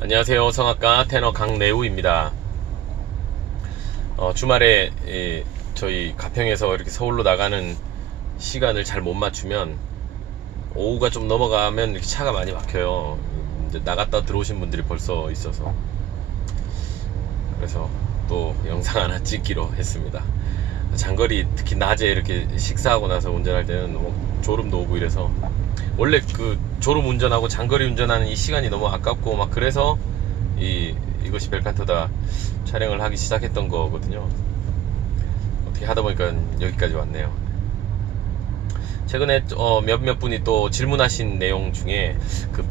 안녕하세요. 성악가 테너 강래우입니다. 주말에 저희 가평에서 이렇게 서울로 나가는 시간을 잘 못 맞추면 오후가 좀 넘어가면 이렇게 차가 많이 막혀요. 이제 나갔다 들어오신 분들이 벌써 있어서, 그래서 또 영상 하나 찍기로 했습니다. 장거리, 특히 낮에 이렇게 식사하고 나서 운전할 때는 졸음도 오고 이래서, 원래 그 졸음 운전하고 장거리 운전하는 이 시간이 너무 아깝고 막 그래서 이것이 벨칸토다 촬영을 하기 시작했던 거거든요. 어떻게 하다 보니까 여기까지 왔네요. 최근에 몇몇 분이 또 질문하신 내용 중에 그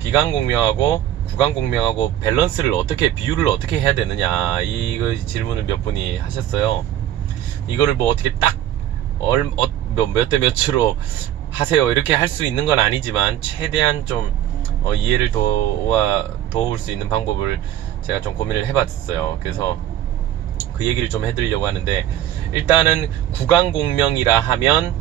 비강공명하고 구강공명하고 밸런스를 어떻게, 비율을 어떻게 해야 되느냐, 이거 질문을 몇 분이 하셨어요. 이거를 뭐 어떻게 딱 몇 대 몇으로 하세요 이렇게 할 수 있는 건 아니지만, 최대한 좀 이해를 도울 수 있는 방법을 제가 좀 고민을 해봤어요. 그래서 그 얘기를 좀 해드리려고 하는데, 일단은 구강공명이라 하면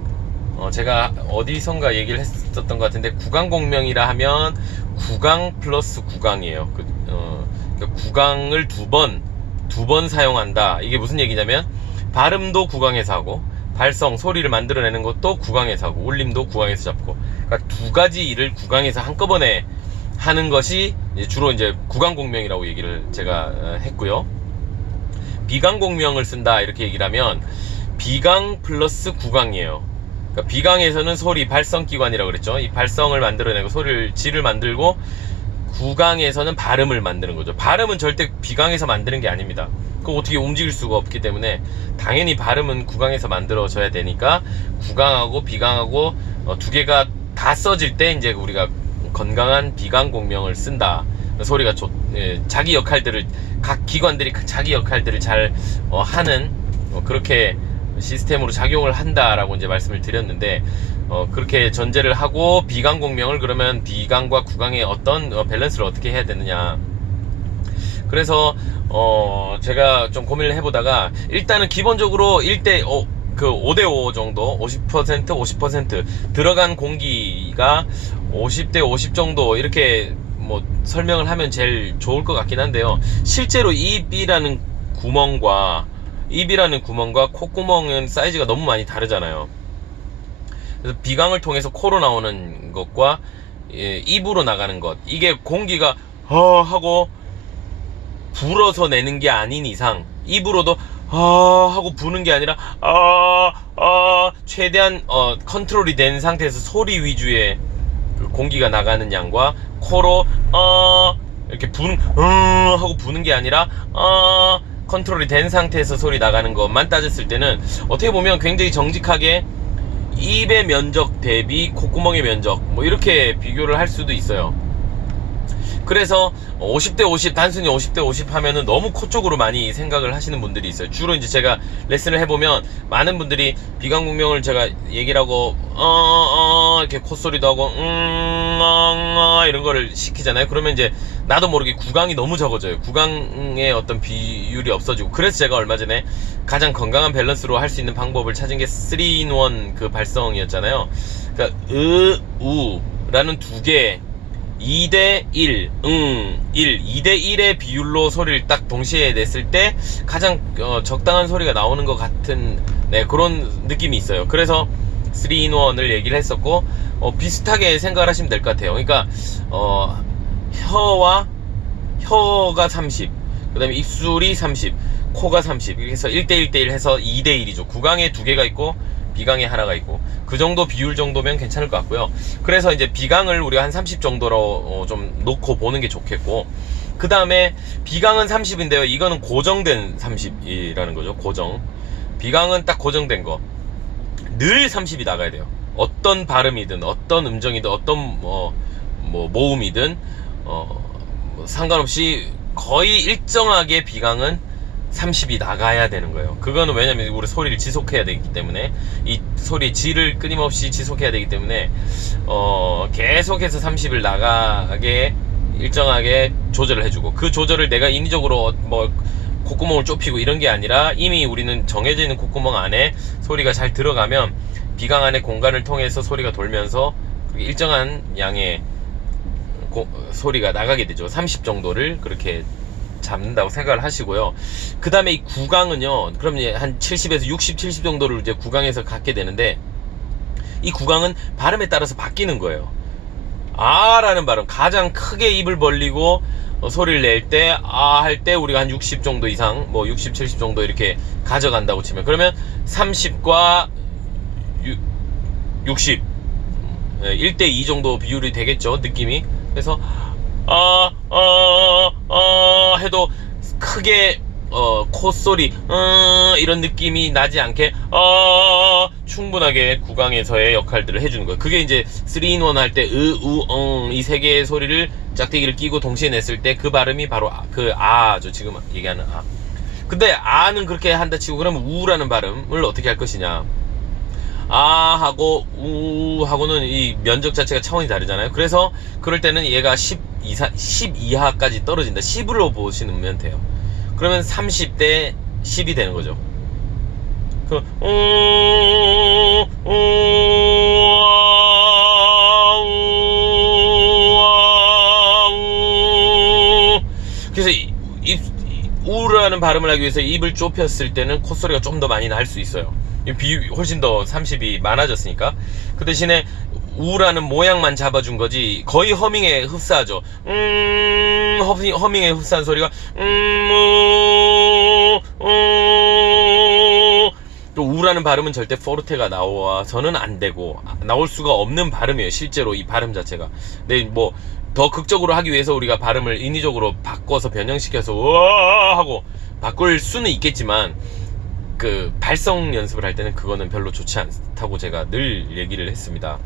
제가 어디선가 얘기를 했었던 것 같은데, 구강공명이라 하면 구강 플러스 구강이에요. 그러니까 구강을 두 번 사용한다. 이게 무슨 얘기냐면, 발음도 구강에서 하고, 발성, 소리를 만들어내는 것도 구강에서 하고, 울림도 구강에서 잡고, 그러니까 두 가지 일을 구강에서 한꺼번에 하는 것이 주로 이제 구강공명이라고 얘기를 제가 했고요. 비강공명을 쓴다 이렇게 얘기를 하면 비강 플러스 구강이에요. 그러니까 비강에서는 소리 발성기관이라고 그랬죠. 이 발성을 만들어내고 질을 만들고, 구강에서는 발음을 만드는 거죠. 발음은 절대 비강에서 만드는 게 아닙니다. 그거 어떻게 움직일 수가 없기 때문에 당연히 발음은 구강에서 만들어져야 되니까, 구강하고 비강하고 두 개가 다 써질 때 이제 우리가 건강한 비강공명을 쓴다. 소리가 자기 역할들을, 각 기관들이 자기 역할들을 잘 하는 그렇게 시스템으로 작용을 한다라고 이제 말씀을 드렸는데, 그렇게 전제를 하고 비강공명을, 그러면 비강과 구강의 어떤 밸런스를 어떻게 해야 되느냐. 그래서 제가 좀 고민을 해보다가, 일단은 기본적으로 5대5 정도, 50% 50% 들어간 공기가 50대 50 정도, 이렇게 뭐 설명을 하면 제일 좋을 것 같긴 한데요. 실제로 입이라는 구멍과 콧구멍은 사이즈가 너무 많이 다르잖아요. 그래서 비강을 통해서 코로 나오는 것과 입으로 나가는 것, 이게 공기가 하고 불어서 내는 게 아닌 이상, 입으로도 하고 부는 게 아니라 최대한 컨트롤이 된 상태에서 소리 위주의 그 공기가 나가는 양과, 코로 이렇게 하고 부는 게 아니라 컨트롤이 된 상태에서 소리 나가는 것만 따졌을 때는, 어떻게 보면 굉장히 정직하게 입의 면적 대비 콧구멍의 면적, 뭐 이렇게 비교를 할 수도 있어요. 그래서 50대 50, 단순히 50대 50 하면은 너무 코 쪽으로 많이 생각을 하시는 분들이 있어요. 주로 이제 제가 레슨을 해보면 많은 분들이 비강공명을 제가 얘기를 하고 이렇게 콧소리도 하고 이런 거를 시키잖아요. 그러면 이제 나도 모르게 구강이 너무 적어져요. 구강의 어떤 비율이 없어지고, 그래서 제가 얼마 전에 가장 건강한 밸런스로 할 수 있는 방법을 찾은 게 3-in-1 그 발성이었잖아요. 그러니까 라는 두 개, 2대1, 2대1의 비율로 소리를 딱 동시에 냈을 때 가장 적당한 소리가 나오는 것 같은 그런 느낌이 있어요. 그래서 3-in-1을 얘기를 했었고, 비슷하게 생각을 하시면 될 것 같아요. 그러니까 혀가 30, 그 다음에 입술이 30, 코가 30, 이렇게 해서 1대1대1 해서 2대1이죠. 구강에 두 개가 있고 비강에 하나가 있고, 그 정도 비율 정도면 괜찮을 것 같고요. 그래서 이제 비강을 우리가 한 30 정도로 좀 놓고 보는 게 좋겠고, 그 다음에 비강은 30인데요. 이거는 고정된 30이라는 거죠. 비강은 딱 고정된 거. 늘 30이 나가야 돼요. 어떤 발음이든, 어떤 음정이든, 어떤 모음이든, 상관없이 거의 일정하게 비강은 30이 나가야 되는 거예요. 그거는 왜냐면 우리 소리를 지속해야 되기 때문에, 이 소리의 질을 끊임없이 지속해야 되기 때문에 계속해서 30을 나가게 일정하게 조절을 해주고, 그 조절을 내가 인위적으로 뭐 콧구멍을 좁히고 이런 게 아니라, 이미 우리는 정해져 있는 콧구멍 안에 소리가 잘 들어가면 비강 안의 공간을 통해서 소리가 돌면서 일정한 양의 소리가 나가게 되죠. 30 정도를 그렇게 잡는다고 생각을 하시고요. 그 다음에 이 구강은요, 그럼 한 70에서 60, 70 정도를 이제 구강에서 갖게 되는데, 이 구강은 발음에 따라서 바뀌는 거예요. 아 라는 발음, 가장 크게 입을 벌리고 소리를 낼 때, 아 할 때 우리가 한 60 정도 이상, 뭐 60, 70 정도 이렇게 가져간다고 치면, 그러면 30과 60, 1대2 정도 비율이 되겠죠, 느낌이. 그래서 해도 크게 콧소리 이런 느낌이 나지 않게 충분하게 구강에서의 역할들을 해주는 거예요. 그게 이제 3-in-1 할 때 이 세 개의 소리를 짝대기를 끼고 동시에 냈을 때 그 발음이 바로 그 아죠. 지금 얘기하는 아. 근데 아는 그렇게 한다 치고, 그러면 우라는 발음을 어떻게 할 것이냐. 아 하고 우 하고는 이 면적 자체가 차원이 다르잖아요. 그래서 그럴 때는 얘가 10 이하까지 떨어진다. 10으로 보시면 돼요. 그러면 30대 10이 되는 거죠. 그 그래서 우라는 발음을 하기 위해서 입을 좁혔을 때는 콧소리가 좀 더 많이 날 수 있어요. 훨씬 더 30이 많아졌으니까. 그 대신에 우라는 모양만 잡아준 거지, 거의 허밍에 흡사하죠. 허밍에 흡사한 소리가 또 우라는 발음은 절대 포르테가 나와서는 안 되고, 나올 수가 없는 발음이에요, 실제로 이 발음 자체가. 근데 뭐 더 극적으로 하기 위해서 우리가 발음을 인위적으로 바꿔서 변형시켜서 우와 하고 바꿀 수는 있겠지만, 그 발성 연습을 할 때는 그거는 별로 좋지 않다고 제가 늘 얘기를 했습니다.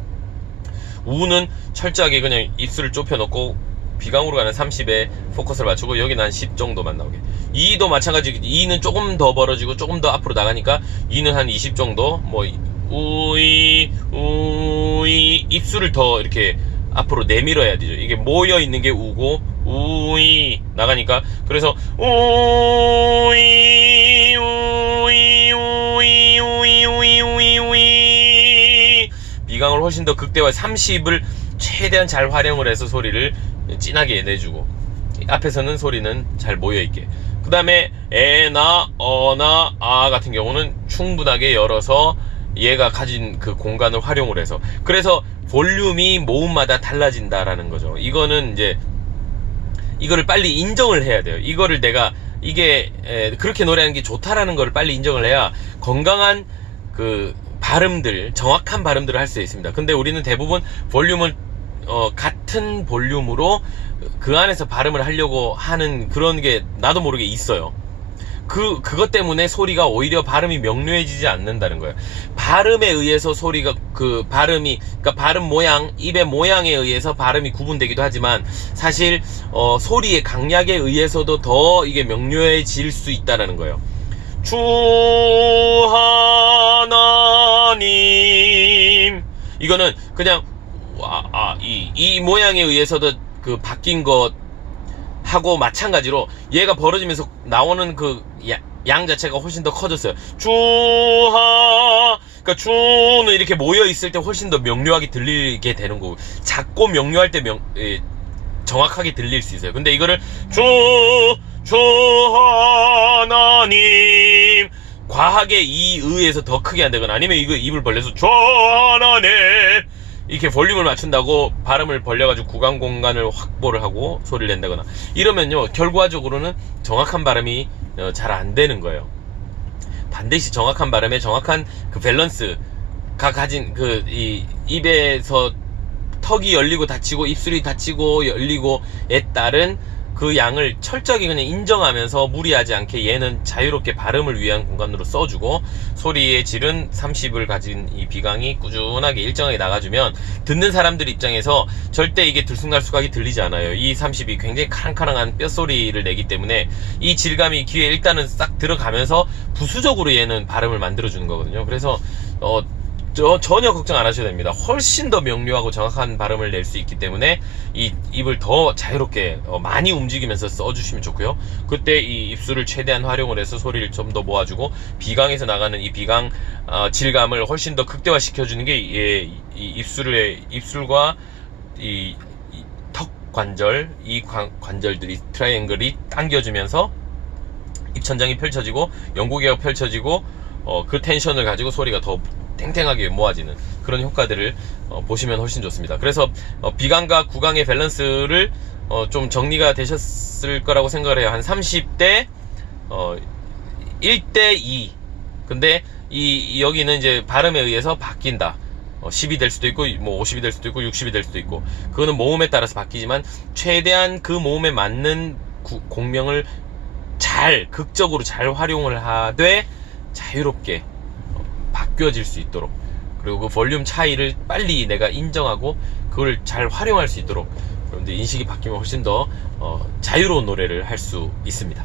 우는 철저하게 그냥 입술을 좁혀놓고 비강으로 가는 30에 포커스를 맞추고, 여기는 한 10 정도만 나오게. 2도 마찬가지. 2는 조금 더 벌어지고 조금 더 앞으로 나가니까 2는 한 20 정도. 뭐 우이 입술을 더 이렇게 앞으로 내밀어야 되죠. 이게 모여 있는 게 우고 우이 나가니까. 그래서 우이 비강을 훨씬 더 극대화, 30을 최대한 잘 활용을 해서 소리를 진하게 내주고, 앞에서는 소리는 잘 모여있게. 그 다음에 에나 어나 아 같은 경우는 충분하게 열어서 얘가 가진 그 공간을 활용을 해서, 그래서 볼륨이 모음마다 달라진다라는 거죠. 이거는 이제 이거를 빨리 인정을 해야 돼요. 이거를 내가 이게 그렇게 노래하는 게 좋다라는 걸 빨리 인정을 해야 건강한 그 발음들, 정확한 발음들을 할 수 있습니다. 근데 우리는 대부분 볼륨을 같은 볼륨으로 그 안에서 발음을 하려고 하는 그런 게 나도 모르게 있어요. 그것 때문에 소리가 오히려 발음이 명료해지지 않는다는 거예요. 발음에 의해서 소리가, 그러니까 발음 모양, 입의 모양에 의해서 발음이 구분되기도 하지만, 사실 소리의 강약에 의해서도 더 이게 명료해질 수 있다는 거예요. 주 하나님, 이거는 그냥 이 모양에 의해서도 그 바뀐 것 하고 마찬가지로 얘가 벌어지면서 나오는 그 양 자체가 훨씬 더 커졌어요. 그러니까 주는 이렇게 모여 있을 때 훨씬 더 명료하게 들리게 되는 거고, 작고 명료할 때 정확하게 들릴 수 있어요. 근데 이거를 주 하나님 과하게 이 의에서 더 크게 한다거나, 아니면 이거 입을 벌려서 주 하나님 이렇게 볼륨을 맞춘다고 발음을 벌려가지고 구강 공간을 확보를 하고 소리를 낸다거나 이러면요, 결과적으로는 정확한 발음이 잘 안 되는 거예요. 반드시 정확한 발음에 정확한 그 밸런스가 가진 이 입에서 턱이 열리고 닫히고 입술이 닫히고 열리고에 따른 그 양을 철저하게 그냥 인정하면서 무리하지 않게 얘는 자유롭게 발음을 위한 공간으로 써주고, 소리의 질은 30을 가진 이 비강이 꾸준하게 일정하게 나가주면 듣는 사람들 입장에서 절대 이게 들쑥날쑥하게 들리지 않아요. 이 30이 굉장히 카랑카랑한 뼛소리를 내기 때문에 이 질감이 귀에 일단은 싹 들어가면서 부수적으로 얘는 발음을 만들어주는 거거든요. 그래서 전혀 걱정 안 하셔도 됩니다. 훨씬 더 명료하고 정확한 발음을 낼 수 있기 때문에 이 입을 더 자유롭게 많이 움직이면서 써주시면 좋고요. 그때 이 입술을 최대한 활용을 해서 소리를 좀 더 모아주고, 비강에서 나가는 이 비강 질감을 훨씬 더 극대화 시켜주는 게 이 입술과 이 턱 관절, 이 관절들이 트라이앵글이 당겨주면서 입천장이 펼쳐지고 연구개가 펼쳐지고 그 텐션을 가지고 소리가 더 탱탱하게 모아지는 그런 효과들을 보시면 훨씬 좋습니다. 그래서 비강과 구강의 밸런스를 좀 정리가 되셨을 거라고 생각을 해요. 한 30대 1대2. 근데 여기는 이제 발음에 의해서 바뀐다. 10이 될 수도 있고 뭐 50이 될 수도 있고 60이 될 수도 있고, 그거는 모음에 따라서 바뀌지만 최대한 그 모음에 맞는 공명을 극적으로 잘 활용을 하되 자유롭게 바뀌어질 수 있도록, 그리고 그 볼륨 차이를 빨리 내가 인정하고 그걸 잘 활용할 수 있도록 여러분들 인식이 바뀌면 훨씬 더 자유로운 노래를 할 수 있습니다.